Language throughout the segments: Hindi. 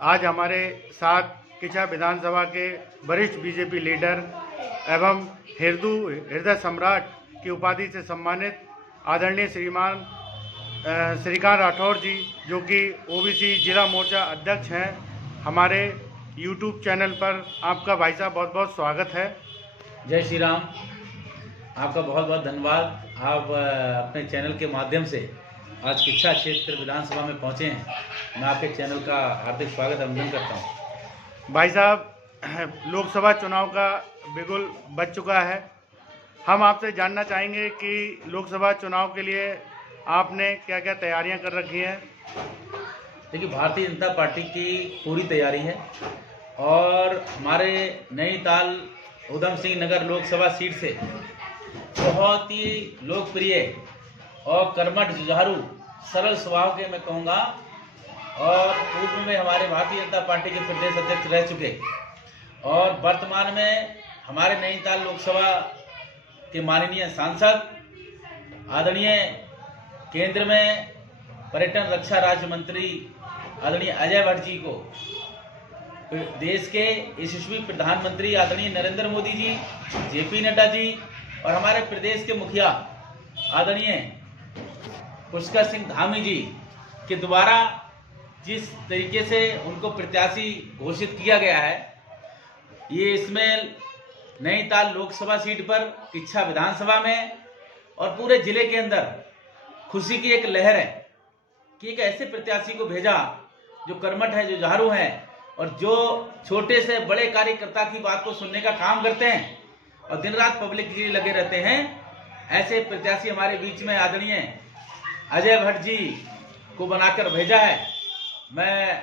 आज हमारे साथ किच्छा विधानसभा के वरिष्ठ बीजेपी लीडर एवं हृदय सम्राट की उपाधि से सम्मानित आदरणीय श्रीमान श्रीकांत राठौर जी, जो कि ओबीसी जिला मोर्चा अध्यक्ष हैं, हमारे यूट्यूब चैनल पर आपका भाई साहब बहुत बहुत स्वागत है। जय श्री राम। आपका बहुत बहुत धन्यवाद। आप अपने चैनल के माध्यम से आज किच्छा क्षेत्र विधानसभा में पहुंचे हैं। मैं आपके चैनल का हार्दिक स्वागत अभिनंदन करता हूं। भाई साहब, लोकसभा चुनाव का बिगुल बज चुका है। हम आपसे जानना चाहेंगे कि लोकसभा चुनाव के लिए आपने क्या क्या तैयारियां कर रखी हैं। देखिए, भारतीय जनता पार्टी की पूरी तैयारी है और हमारे नैनीताल उधम सिंह नगर लोकसभा सीट से बहुत ही लोकप्रिय और कर्मठ, जुझारू, सरल स्वभाव के मैं कहूँगा, और पूर्व में हमारे भारतीय जनता पार्टी के प्रदेश अध्यक्ष रह चुके और वर्तमान में हमारे नैनीताल लोकसभा के माननीय सांसद, आदरणीय केंद्र में पर्यटन रक्षा राज्य मंत्री आदरणीय अजय भट्ट जी को, देश के यशस्वी प्रधानमंत्री आदरणीय नरेंद्र मोदी जी, जेपी नड्डा जी और हमारे प्रदेश के मुखिया आदरणीय पुष्कर सिंह धामी जी के द्वारा जिस तरीके से उनको प्रत्याशी घोषित किया गया है, ये इसमें नैनीताल लोकसभा सीट पर, किच्छा विधानसभा में और पूरे जिले के अंदर खुशी की एक लहर है कि एक ऐसे प्रत्याशी को भेजा जो कर्मठ है, जो जुझारू है और जो छोटे से बड़े कार्यकर्ता की बात को सुनने का काम करते हैं और दिन रात पब्लिक के लिए लगे रहते हैं। ऐसे प्रत्याशी हमारे बीच में आदरणीय अजय भट्ट जी को बनाकर भेजा है। मैं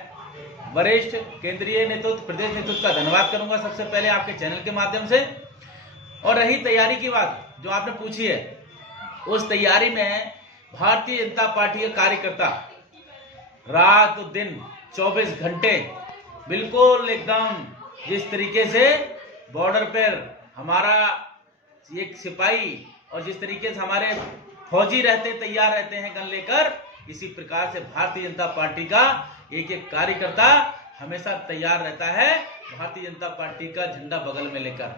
वरिष्ठ केंद्रीय नेतृत्व, प्रदेश नेतृत्व का धन्यवाद करूंगा सबसे पहले आपके चैनल के माध्यम से। और रही तैयारी की बात जो आपने पूछी है, उस तैयारी में भारतीय जनता पार्टी के कार्यकर्ता रात दिन 24 घंटे बिल्कुल एकदम जिस तरीके से बॉर्डर पर हमारा एक सिपाही और जिस तरीके से हमारे फौजी तैयार रहते हैं गन लेकर, इसी प्रकार से भारतीय जनता पार्टी का एक एक कार्यकर्ता हमेशा तैयार रहता है भारतीय जनता पार्टी का झंडा बगल में लेकर,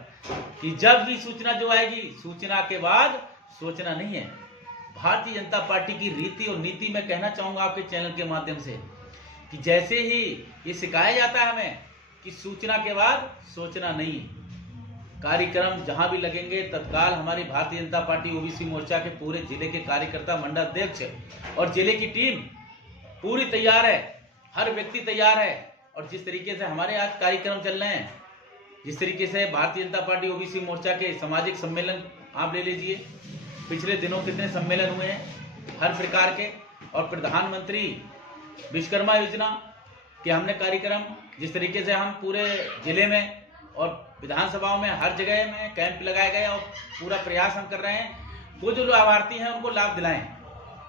कि जब भी सूचना जो आएगी, सूचना के बाद सोचना नहीं है। भारतीय जनता पार्टी की रीति और नीति मैं कहना चाहूंगा आपके चैनल के माध्यम से कि जैसे ही ये सिखाया जाता है हमें कि सूचना के बाद सोचना नहीं, कार्यक्रम जहां भी लगेंगे तत्काल हमारी भारतीय जनता पार्टी ओबीसी मोर्चा के पूरे जिले के कार्यकर्ता, मंडल अध्यक्ष और जिले की टीम पूरी तैयार है, हर व्यक्ति तैयार है। और जिस तरीके से हमारे आज कार्यक्रम चल रहे हैं, जिस तरीके से भारतीय जनता पार्टी ओबीसी मोर्चा के सामाजिक सम्मेलन आप ले लीजिए, पिछले दिनों कितने सम्मेलन हुए हैं हर प्रकार के, और प्रधानमंत्री विश्वकर्मा योजना के हमने कार्यक्रम, जिस तरीके से हम पूरे जिले में और विधानसभाओं में हर जगह में कैंप लगाए गए और पूरा प्रयास हम कर रहे हैं वो जो लाभार्थी हैं उनको लाभ दिलाएं।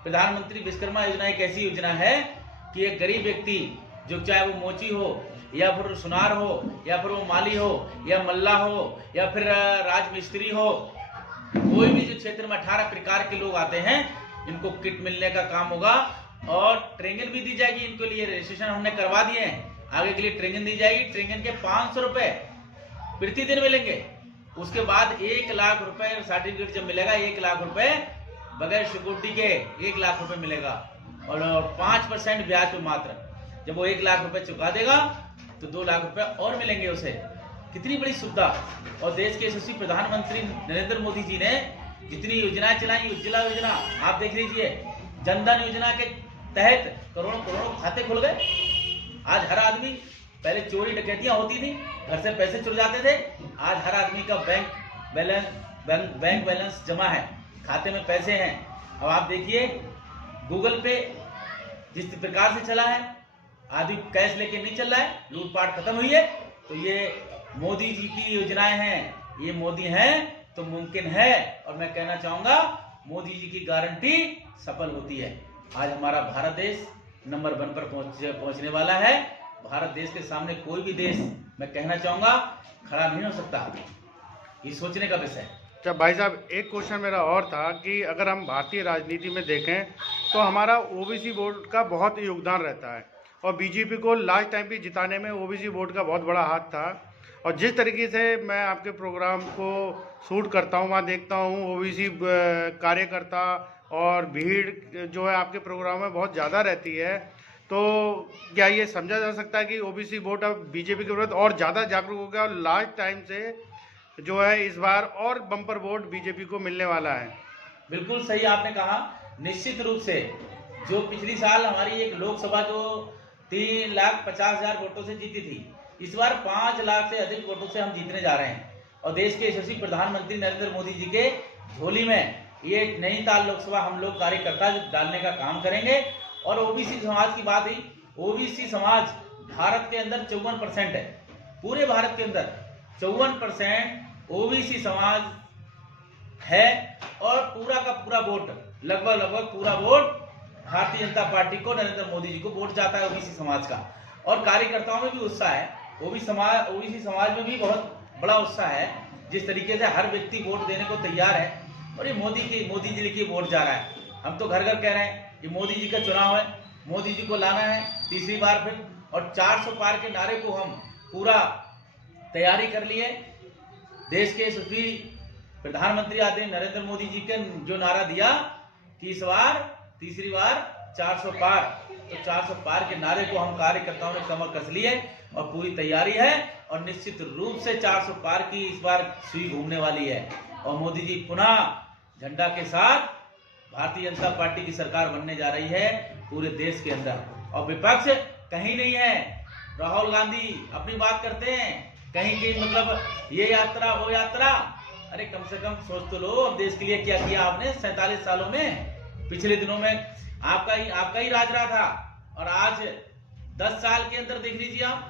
प्रधानमंत्री विश्वकर्मा योजना एक ऐसी योजना है कि एक गरीब व्यक्ति, जो चाहे वो मोची हो या फिर सुनार हो या फिर वो माली हो या मल्ला हो या फिर राजमिस्त्री हो, कोई भी जो क्षेत्र में 18 प्रकार के लोग आते हैं, इनको किट मिलने का काम होगा और ट्रेनिंग भी दी जाएगी। इनके लिए रजिस्ट्रेशन हमने करवा दिए हैं, आगे के लिए ट्रेनिंग दी जाएगी। ट्रेनिंग के 500 रुपए प्रतिदिन मिलेंगे। उसके बाद 1 लाख रुपए सर्टिफिकेट जब मिलेगा, 1 लाख रुपए बगैर सिक्योरिटी के 1 लाख रुपए मिलेगा और 5% ब्याज पे मात्र। जब वो 1 लाख रुपए चुका देगा तो 2 लाख रुपए और मिलेंगे उसे। कितनी बड़ी सुविधा। और देश के यशस्वी प्रधानमंत्री नरेंद्र मोदी जी ने जितनी योजनाएं चलाई, उज्ज्वला योजना आप देख लीजिए, जनधन योजना के तहत करोड़ों करोड़ों खाते खुल गए। आज हर आदमी, पहले चोरी डकैतियां होती थी, घर से पैसे चुरा जाते थे, आज हर आदमी का बैंक बैलेंस जमा है, खाते में पैसे हैं। अब आप देखिए गूगल पे जिस प्रकार से चला है, आदमी कैश लेके नहीं चल रहा है, लूटपाट खत्म हुई है। तो ये मोदी जी की योजनाएं हैं, ये मोदी हैं तो मुमकिन है। और मैं कहना चाहूंगा मोदी जी की गारंटी सफल होती है। आज हमारा भारत देश नंबर 1 पर पहुंचने वाला है। भारत देश के सामने कोई भी देश, मैं कहना चाहूंगा, खड़ा नहीं हो सकता। ये सोचने का विषय है। अच्छा भाई साहब, एक क्वेश्चन मेरा और था कि अगर हम भारतीय राजनीति में देखें तो हमारा ओबीसी वोट का बहुत योगदान रहता है और बीजेपी को लास्ट टाइम भी जिताने में ओबीसी वोट का बहुत बड़ा हाथ था। और जिस तरीके से मैं आपके प्रोग्राम को शूट करता हूँ, वहाँ देखता हूँ ओबीसी कार्यकर्ता और भीड़ जो है आपके प्रोग्राम में बहुत ज़्यादा रहती है। तो क्या ये समझा जा सकता है कि ओबीसी वोट अब बीजेपी के विरुद्ध और ज़्यादा जागरूक हो गया और लास्ट टाइम से जो है इस बार और बम्पर वोट बीजेपी को मिलने वाला है? बिल्कुल सही आपने कहा। निश्चित रूप से जो पिछली साल हमारी एक लोकसभा जो 3,50,000 वोटों से जीती थी, इस बार 5 लाख से अधिक वोटों से हम जीतने जा रहे हैं। और देश के यशस्वी प्रधानमंत्री नरेंद्र मोदी जी के झोली में ये नैनीताल लोकसभा हम लोग कार्यकर्ता डालने का काम करेंगे। और ओबीसी समाज की बात ही, ओबीसी समाज भारत के अंदर 54% है। पूरे भारत के अंदर 54% ओबीसी समाज है और पूरा का पूरा वोट, लगभग पूरा वोट भारतीय जनता पार्टी को, नरेंद्र मोदी जी को वोट जाता है ओबीसी समाज का। और कार्यकर्ताओं में भी उत्साह है, ओबीसी समाज में भी बहुत बड़ा उत्साह है। जिस तरीके से हर व्यक्ति वोट देने को तैयार है और ये मोदी जी की वोट जा रहा है। हम तो घर घर कह रहे हैं ये मोदी जी का चुनाव है, मोदी जी को लाना है तीसरी बार फिर। और 400 पार के नारे को हम पूरा तैयारी कर लिए। देश के यशस्वी प्रधानमंत्री आदरणीय नरेंद्र मोदी जी के जो नारा दिया कि इस बार तीसरी बार 400 पार, तो 400 पार के नारे को हम कार्यकर्ताओं ने कमर कस ली है और पूरी तैयारी है। और निश्चित रूप से 400 पार की इस बार सुई घूमने वाली है और मोदी जी पुनः झंडा के साथ भारतीय जनता पार्टी की सरकार बनने जा रही है पूरे देश के अंदर। और विपक्ष कहीं नहीं है। राहुल गांधी अपनी बात करते हैं कहीं की, मतलब ये यात्रा वो यात्रा। अरे कम से कम सोच तो लो, अब देश के लिए क्या किया आपने 47 सालों में। पिछले दिनों में आपका ही राज रहा था और आज 10 साल के अंदर देख लीजिए आप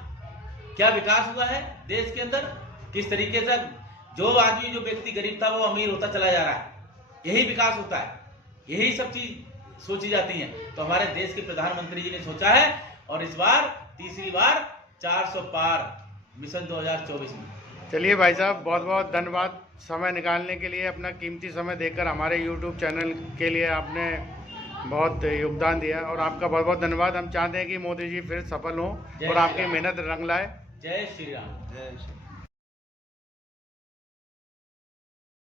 क्या विकास हुआ है देश के अंदर। किस तरीके से जो आदमी, जो व्यक्ति गरीब था वो अमीर होता चला जा रहा है। यही विकास होता है, यही सब चीज सोची जाती है। तो हमारे देश के प्रधानमंत्री जी ने सोचा है और इस बार तीसरी बार 400 पार मिशन 2024 में। चलिए भाई साहब, बहुत बहुत धन्यवाद समय निकालने के लिए। अपना कीमती समय देकर हमारे यूट्यूब चैनल के लिए आपने बहुत योगदान दिया और आपका बहुत बहुत धन्यवाद। हम चाहते हैं कि मोदी जी फिर सफल हों और आपकी मेहनत रंग लाए। जय श्री राम। जय श्री